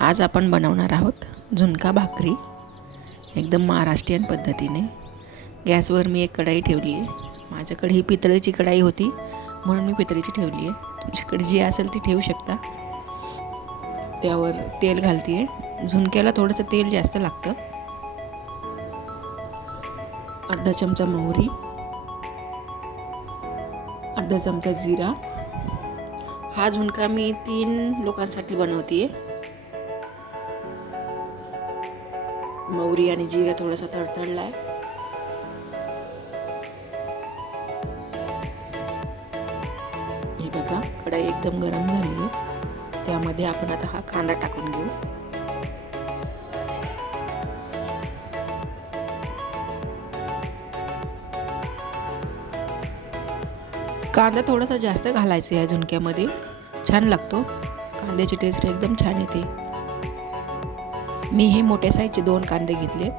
आज आपण बनवणार आहोत झुणका भाकरी. एकदम महाराष्ट्रीयन पद्धतीने. गॅसवर मी एक कढाई ठेवली आहे. माझ्याकडे ही पितळीची कढाई होती म्हणून मी पितळीची ठेवली आहे. तुमच्याकडे जी असेल ती ठेवू शकता. त्यावर तेल घालते आहे झुणक्याला थोडंसं तेल जास्त लागतं. अर्धा चमचा मोहरी. अर्धा चमचा जिरा. हा झुणका मी तीन लोकांसाठी बनवते आहे मोहरी आणि जिरा थोडासा तडतडला आहे हे बघा कढाई एकदम गरम झाली आहे त्यामध्ये आपण आता हा कांदा टाकून घेऊ. कांदा थोडासा जास्त घालायचा आहे झुणक्यामध्ये. छान लागतो. कांद्याची टेस्ट एकदम छान येते. मी हे मोठ्या साईजचे दोन कांदे घेतलेत.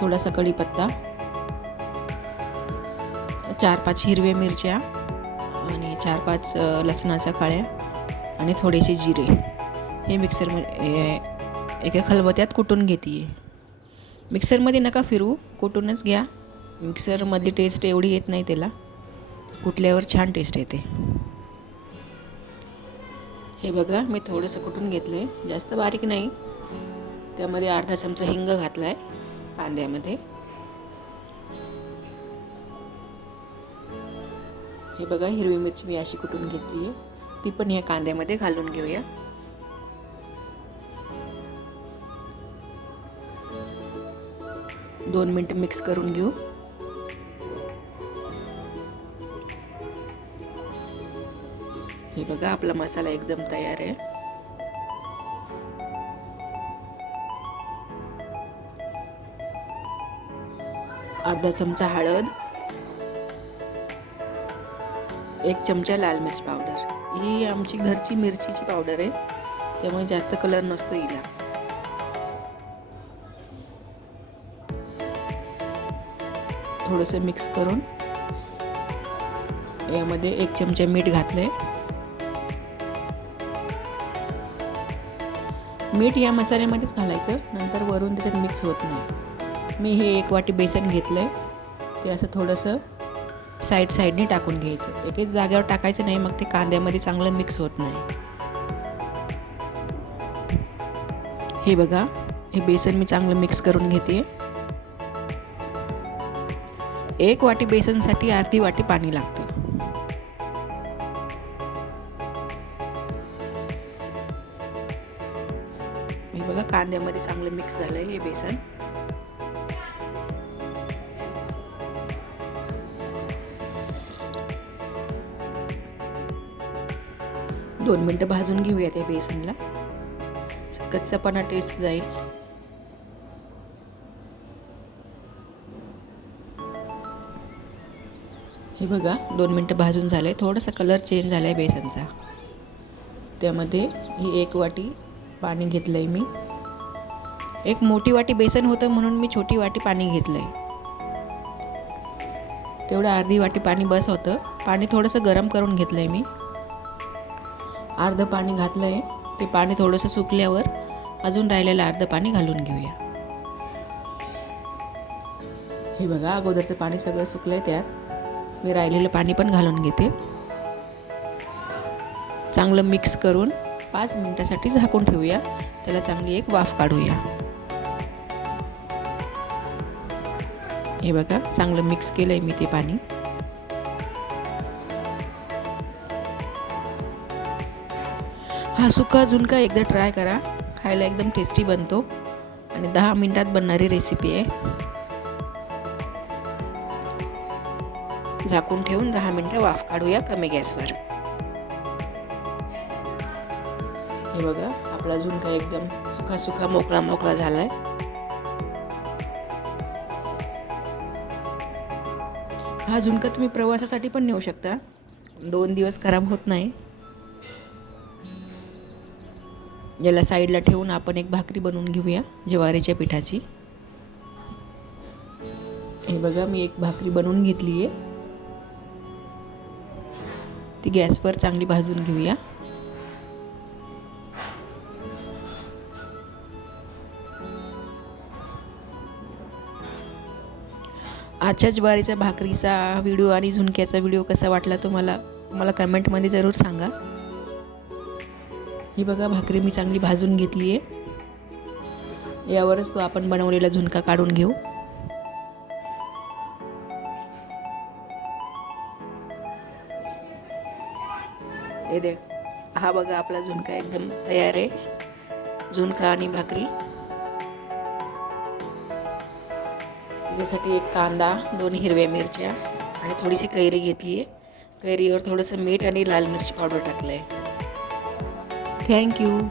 थोडासा कढीपत्ता चार पाच हिरव्या मिरच्या आणि चार पाच लसणाच्या काळ्या आणि थोडेसे जिरे. हे मिक्सरमध्ये एका खलबत्यात कुटून घेते मिक्सरमध्ये नका फिरू कुटूनच घ्या. मिक्सरमधली टेस्ट एवढी येत नाही त्याला. कुटल्यावर छान टेस्ट येते. हे बघा मी थोडंसं कुटून घेतलं आहे जास्त बारीक नाही. त्यामध्ये अर्धा चमचा हिंग घातला आहे कांद्यामध्ये. हे बघा हिरवी मिरची मी अशी कुटून घेतली आहे. ती पण ह्या कांद्यामध्ये घालून घेऊया. दोन मिनटं मिक्स करून घेऊ. हे बघा आपला मसाला एकदम तयार आहे. अर्धा चमचा हळद एक चमचा लाल मिरची पावडर. ही आमची घरची मिरचीची पावडर आहे. त्यामुळे जास्त कलर नसतो हिला. थोडंसं मिक्स करून यामध्ये एक चमचा मीठ घातलंय. मीठ या मसाल्यामध्येच घालायचं. नंतर वरून त्याच्यात मिक्स होत नाही. मी हे एक वाटी बेसन घेतलंय. ते असं थोडंसं साईड साईडने टाकून घ्यायचं. एकेच जागेवर टाकायचं नाही मग ते कांद्यामध्ये चांगलं मिक्स होत नाही. हे बघा हे बेसन मी चांगलं मिक्स करून घेते एक वाटी बेसनसाठी अर्धी वाटी पाणी लागतं. हे बघा कांद्यामध्ये चांगलं मिक्स झालंय हे बेसन. दोन मिनटं भाजून घेऊया त्या बेसनला. कच्चापणा टेस्ट जाईल. हे बघा दोन मिनटं भाजून झालं आहे थोडासा कलर चेंज झाला आहे बेसनचा. त्यामध्ये ही एक वाटी पाणी घेतलं आहे मी. एक मोठी वाटी बेसन होतं म्हणून मी छोटी वाटी पाणी घेतलं आहे तेवढं अर्धी वाटी पाणी बस होतं. पाणी थोडंसं गरम करून घेतलं आहे मी. अर्धं पाणी घातलं आहे ते पाणी थोडंसं सुकल्यावर अजून राहिलेलं अर्धं पाणी घालून घेऊया. हे बघा अगोदरचं पाणी सगळं सुकलं आहे त्यात. मी राहिलेलं पाणी पण घालून घेते. चांगलं मिक्स करून पाच मिनटासाठी झाकून ठेवूया. त्याला चांगली एक वाफ काढूया. हे बघा चांगलं मिक्स केलंय मी ते पाणी. हा सुका झुणका एकदा ट्राय करा. खायला एकदम टेस्टी बनतो. आणि दहा मिनटात बनणारी रेसिपी आहे. झाकून ठेवून दहा मिनटं वाफ काढूया कमी गॅसवर. हे बघा आपला झुणका एकदम सुका सुका मोकळा मोकळा झालाय. हा झुणका तुम्ही प्रवासासाठी पण नेऊ शकता. दोन दिवस खराब होत नाही. याला साईडला ठेवून आपण एक भाकरी बनवून घेऊया ज्वारीच्या पिठाची. हे बघा मी एक भाकरी बनवून घेतली आहे. ती गॅसवर चांगली भाजून घेऊया. आजच्या ज्वारीचा भाकरीचा व्हिडिओ आणि झुणक्याचा व्हिडिओ कसा वाटला तो मला मला कमेंटमध्ये जरूर सांगा. ही बघा भाकरी मी चांगली भाजून घेतली आहे. यावरच तो आपण बनवलेला झुणका काढून घेऊ. हे देख हा बघा आपला झुणका एकदम तयार आहे. झुणका आणि भाकरी. त्याच्यासाठी एक कांदा दोन हिरव्या मिरच्या आणि थोडीशी कैरी घेतली आहे. कैरीवर थोडंसं मीठ आणि लाल मिरची पावडर टाकलं आहे Thank you.